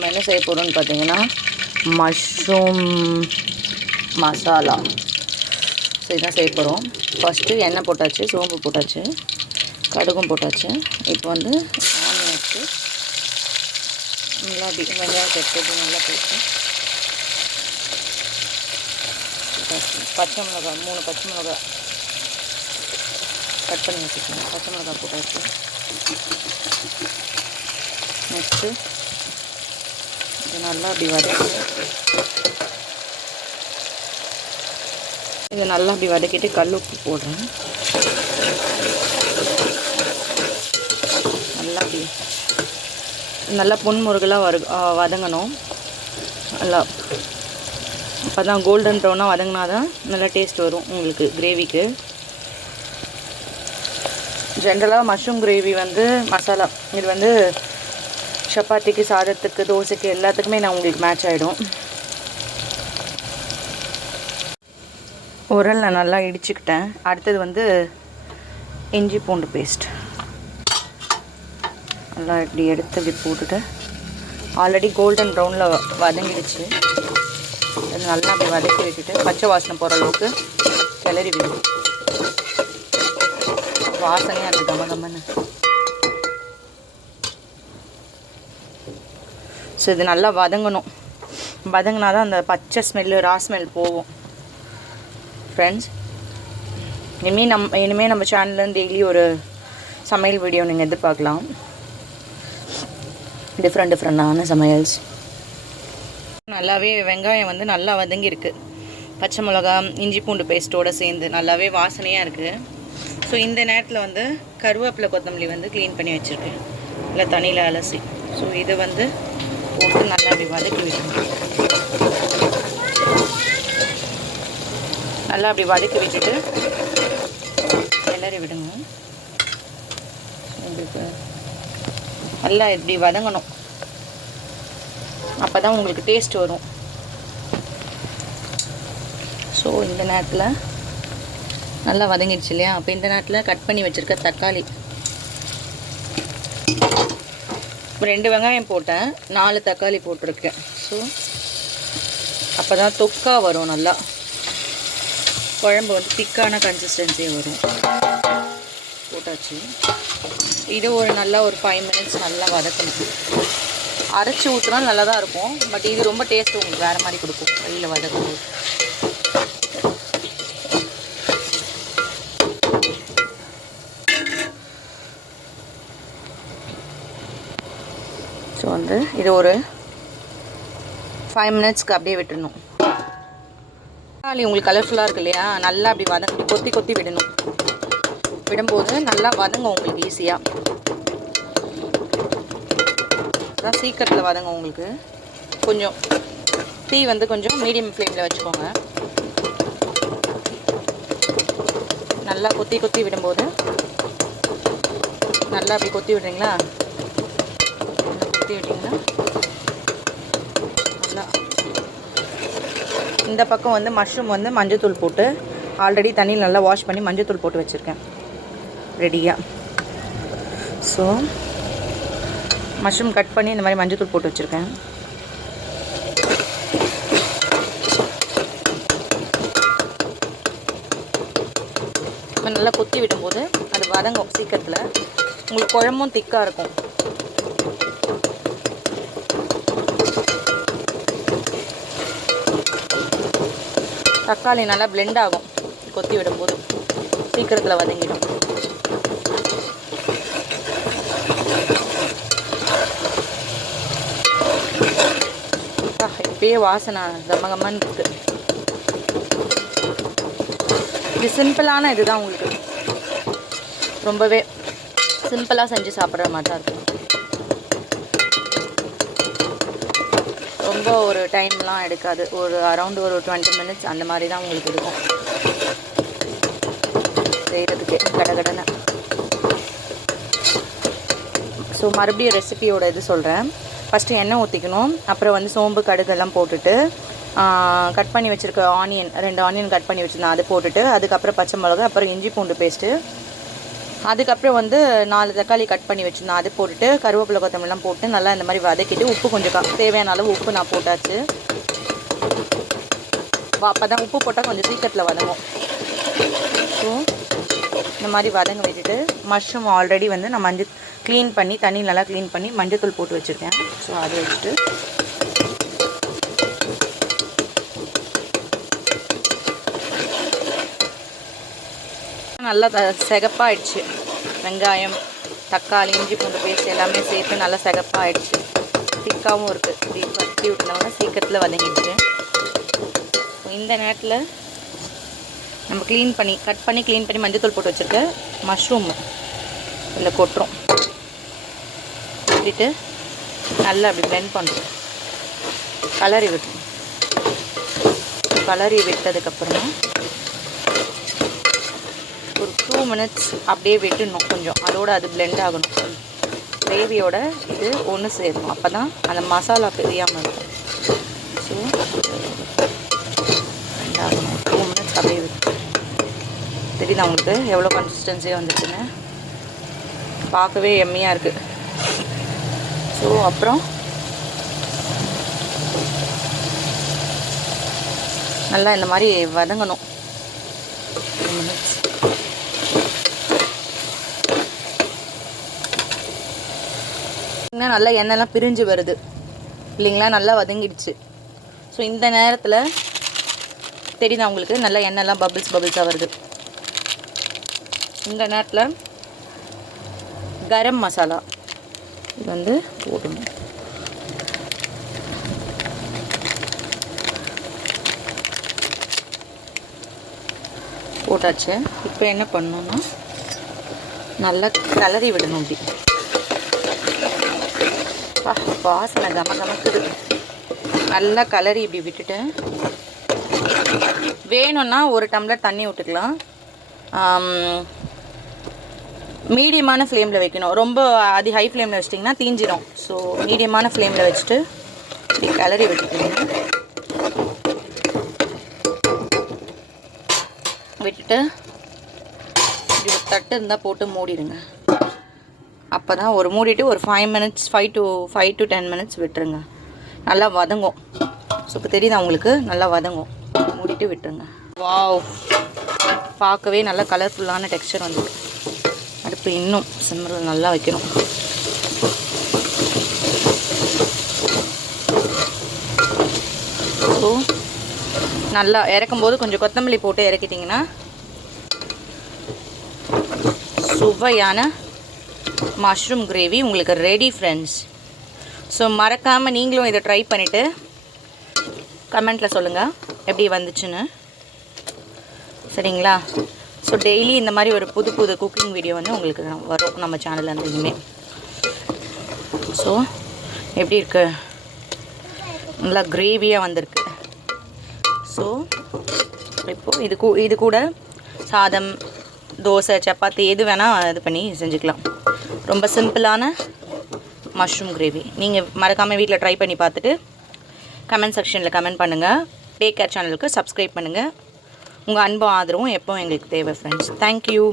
நம்ம என்ன செய்ய போகிறோம்னு பார்த்தீங்கன்னா மஷ்ரூம் மசாலா. ஸோ இதுதான் செய்ய போகிறோம். ஃபஸ்ட்டு எண்ணெய் போட்டாச்சு, சோம்பு போட்டாச்சு, கடுகும் போட்டாச்சு. இப்போ வந்து ஆனியன் எடுத்து நல்லா வெங்காயம் கட்டு நல்லா போட்டு பச்சை மிளகாய் 3 பச்சை மிளகாய் கட் பண்ணி வச்சுக்கணும். பச்சை மிளகாய் போட்டாச்சு. நெக்ஸ்ட்டு இது நல்லா அப்படி வதக்கிட்டு கல் உப்பு போடுறேன். நல்லா பொன்முருகலாக வதங்கணும். நல்லா அப்போ தான் கோல்டன் ப்ரௌனாக வதங்கினா தான் நல்லா டேஸ்ட் வரும் உங்களுக்கு கிரேவிக்கு. ஜென்ரலாக மஷ்ரூம் கிரேவி வந்து மசாலா இது வந்து சப்பாத்திக்கு, சாதத்துக்கு, தோசைக்கு எல்லாத்துக்குமே நான் உங்களுக்கு மேட்ச் ஆகிடும். உரல் நான் நல்லா இடிச்சுக்கிட்டேன். அடுத்தது வந்து இஞ்சி பூண்டு பேஸ்ட் நல்லா இப்படி எடுத்து இப்படி போட்டுட்டு ஆல்ரெடி கோல்டன் ப்ரௌனில் வதங்கிடுச்சு. அது நல்லா அப்படி வதக்கி விட்டுட்டு பச்சை வாசனை போகிற அளவுக்கு கிளறி விடும். வாசனையாக இருக்குது கம்மன்னு. ஸோ இது நல்லா வதங்கணும். வதங்கினா தான் அந்த பச்சை ஸ்மெல்லு, ரா ஸ்மெல் போகும். ஃப்ரெண்ட்ஸ், இனிமேல் நம்ம சேனலில் டெய்லி ஒரு சமையல் வீடியோ நீங்கள் எதிர்பார்க்கலாம். டிஃப்ரெண்டான சமையல்ஸ். நல்லாவே வெங்காயம் வந்து நல்லா வதங்கியிருக்கு. பச்சை மிளகா, இஞ்சி பூண்டு பேஸ்ட்டோடு சேர்ந்து நல்லாவே வாசனையாக இருக்குது. ஸோ இந்த நேரத்தில் வந்து கருவேப்பிலை, கொத்தமல்லி வந்து க்ளீன் பண்ணி வச்சுருக்கேன், இல்லை தண்ணியில் அலசி. ஸோ இதை வந்து போட்டு நல்லா அப்படி வதக்கி விட்டுருங்க. நல்லா அப்படி வதக்கி விட்டுட்டு கிளறி விடுங்க. உங்களுக்கு நல்லா இப்படி வதங்கணும். அப்போ தான் உங்களுக்கு டேஸ்ட் வரும். ஸோ இந்த நேரத்தில் நல்லா வதங்கிடுச்சு இல்லையா? அப்போ இந்த நேரத்தில் கட் பண்ணி வச்சுருக்க தக்காளி 2 வெங்காயம் போட்டேன், 4 தக்காளி போட்டிருக்கேன். ஸோ அப்போ தான் தொக்கா வரும். நல்லா குழம்பு வந்து திக்கான கன்சிஸ்டன்சி வரும். போட்டாச்சு. இது நல்லா ஒரு 5 மினிட்ஸ் நல்லா வதக்கணும். அரைச்சி ஊற்றினா நல்லா தான் இருக்கும். பட் இது ரொம்ப டேஸ்ட் உங்களுக்கு வேறு மாதிரி கொடுக்கும் வெளியில் வதக்கும்போது. ஸோ வந்து இது ஒரு 5 மினிட்ஸ்க்கு அப்படியே விட்டுடணும். தக்காளி உங்களுக்கு கலர்ஃபுல்லாக இருக்கு இல்லையா? நல்லா அப்படி கொத்தி கொத்தி விடணும். விடும்போது நல்லா வதங்கும் உங்களுக்கு ஈஸியாக. அதான் சீக்கிரத்தில் வதங்கும் உங்களுக்கு. கொஞ்சம் தீ வந்து கொஞ்சம் மீடியம் ஃப்ளேமில் வச்சுக்கோங்க. நல்லா கொத்தி கொத்தி விடும்போது நல்லா அப்படி கொத்தி விடுறீங்களா? கொத்தி விட்டிங்கன்னா நல்லா. இந்த பக்கம் வந்து மஷ்ரூம் வந்து மஞ்சத்தூள் போட்டு ஆல்ரெடி தண்ணியில் நல்லா வாஷ் பண்ணி மஞ்சத்தூள் போட்டு வச்சுருக்கேன் ரெடியாக. ஸோ மஷ்ரூம் கட் பண்ணி இந்த மாதிரி மஞ்சத்தூள் போட்டு வச்சுருக்கேன். இப்போ நல்லா கொத்தி விடும்போது அது வதங்கும் சீக்கிரத்தில். உங்களுக்கு குழம்பும் திக்காக இருக்கும். தக்காளி நல்லா பிளெண்ட் ஆகும் கொத்தி விடும்போது, சீக்கிரத்தில் வதங்கிடும். இப்பயே வாசனை கம்மன்னு இருக்கு. இது சிம்பிளான இதுதான், உங்களுக்கு ரொம்பவே சிம்பிளாக செஞ்சு சாப்பிட்ற மாதிரி தான் இருக்கும். ரொம்ப ஒரு டைம்லாம் எடுக்காது. ஒரு அரௌண்ட் ஒரு 20 மினிட்ஸ் அந்த மாதிரி தான் உங்களுக்கு இருக்கும் செய்கிறதுக்கு கடகடனை. ஸோ மறுபடியும் ரெசிபியோட இது சொல்கிறேன். ஃபஸ்ட்டு எண்ணெய் ஊற்றிக்கணும். அப்புறம் வந்து சோம்பு, கடுகெல்லாம் போட்டுட்டு கட் பண்ணி வச்சுருக்க ஆனியன் 2 ஆனியன் கட் பண்ணி வச்சுருந்தேன், அது போட்டுட்டு அதுக்கப்புறம் பச்சை மிளகா, அப்புறம் இஞ்சி பூண்டு பேஸ்ட்டு, அதுக்கப்புறம் வந்து 4 தக்காளி கட் பண்ணி வச்சுருந்தேன். அது போட்டுட்டு கருவேப்பிலை கொத்தமல்லாம் போட்டு நல்லா இந்த மாதிரி வதக்கிட்டு உப்பு கொஞ்சம் தேவையான அளவு உப்பு நான் போட்டாச்சு. அப்போ தான் உப்பு போட்டால் கொஞ்சம் சீக்கிரத்தில் வதங்கும். ஸோ இந்த மாதிரி வதங்க விட்டுட்டு மஷ்ரூம் ஆல்ரெடி வந்து நான் க்ளீன் பண்ணி தண்ணி நல்லா க்ளீன் பண்ணி மஞ்சத்தூள் போட்டு வச்சுருக்கேன். ஸோ அதை வச்சுட்டு நல்லா சிகப்பாயிடுச்சு. வெங்காயம், தக்காளி, இஞ்சி பூண்டு பேஸ்ட் எல்லாமே சேர்த்து நல்லா சிகப்பாயிடுச்சு. திக்காகவும் இருக்குது. இப்படி வதக்கி விட்டோம்னா சீக்கிரத்தில் வதங்கிடுச்சு. இந்த நேரத்தில் நம்ம கட் பண்ணி க்ளீன் பண்ணி மஞ்சத்தூள் போட்டு வச்சுருக்க மஷ்ரூம் இதில் கொட்டுறோம். கொட்டிட்டு நல்லா அப்படி பிளெண்ட் பண்ணுறோம். கலரி விட்டதுக்கப்புறமா ஒரு 2 மினிட்ஸ் அப்படியே விட்டுடணும். கொஞ்சம் அதோடு அது பிளெண்ட் ஆகணும். கிரேவியோட இது ஒன்று சேரணும். அப்போ தான் அந்த மசாலா தெரியாமல் இருக்கும். ஸோ பிளெண்ட் ஆகணும். 2 மினிட்ஸ் அப்படியே விட்டு தெரியுது அவங்களுக்கு எவ்வளோ கன்சிஸ்டன்சியாக வந்துச்சுன்னு. பார்க்கவே எம்மியாக இருக்குது. ஸோ அப்புறம் நல்லா இந்த மாதிரி வதங்கணும். 2 மினிட்ஸ். நல்லா எண்ணெய்லாம் பிரிஞ்சு வருது இல்லைங்களா, நல்லா வதங்கிடுச்சு. ஸோ இந்த நேரத்தில் தெரியுது அவங்களுக்கு நல்லா எண்ணெய்லாம் பபிள்ஸாக வருது. இந்த நேரத்தில் கரம் மசாலா இது வந்து போடணும். போட்டாச்சு. இப்போ என்ன பண்ணணும்னா நல்லா கிளறி விடணும். அப்படி வாசனை கமக்குது. நல்லா கலரி இப்படி விட்டுட்டு வேணும்னா 1 டம்ளர் தண்ணி விட்டுக்கலாம். மீடியமான ஃப்ளேமில் வைக்கணும். ரொம்ப ஹை ஃப்ளேமில் வச்சிட்டிங்கன்னா தீஞ்சிடும். ஸோ மீடியமான ஃப்ளேமில் வச்சுட்டு இப்படி கலரி விட்டுட்டு இப்படி ஒரு தட்டு இருந்தால் போட்டு மூடிடுங்க. அப்போ தான் மூடிட்டு ஒரு 5 to 10 மினிட்ஸ் விட்டுருங்க. நல்லா வதங்கும். ஸோ இப்போ தெரியுது அவங்களுக்கு நல்லா வதங்கும். மூடிட்டு விட்டுருங்க. வாவ், பார்க்கவே நல்லா கலர்ஃபுல்லான டெக்ஸ்சர் வந்துருக்கு. அடுப்பு இன்னும் சிம்மில் நல்லா வைக்கணும். ஸோ நல்லா இறக்கும்போது கொஞ்சம் கொத்தமல்லி போட்டு இறக்கிட்டிங்கன்னா சுவையான மஷ்ரூம் கிரேவி உங்களுக்கு ரெடி ஃப்ரெண்ட்ஸ். ஸோ மறக்காமல் நீங்களும் இதை ட்ரை பண்ணிவிட்டு கமெண்ட்டில் சொல்லுங்கள் எப்படி வந்துச்சுன்னு. சரிங்களா? ஸோ டெய்லி இந்த மாதிரி ஒரு புது குக்கிங் வீடியோ வந்து உங்களுக்கு வரும் நம்ம சேனலில் இருந்துமே. ஸோ எப்படி இருக்கு? நல்லா கிரேவியாக வந்திருக்கு. ஸோ இப்போது இது கூட சாதம், தோசை, சப்பாத்தி எது வேணால் இது பண்ணி செஞ்சுக்கலாம். ரொம்ப சிம்பிளான மஷ்ரூம் கிரேவி. நீங்கள் மறக்காமல் வீட்டில் ட்ரை பண்ணி பார்த்துட்டு கமெண்ட் செக்ஷனில் கமெண்ட் பண்ணுங்கள். டேக் கேர் சேனலுக்கு சப்ஸ்கிரைப் பண்ணுங்கள். உங்கள் அன்பும் ஆதரவும் எப்போவும் எங்களுக்கு தேவை ஃப்ரெண்ட்ஸ். தேங்க்யூ.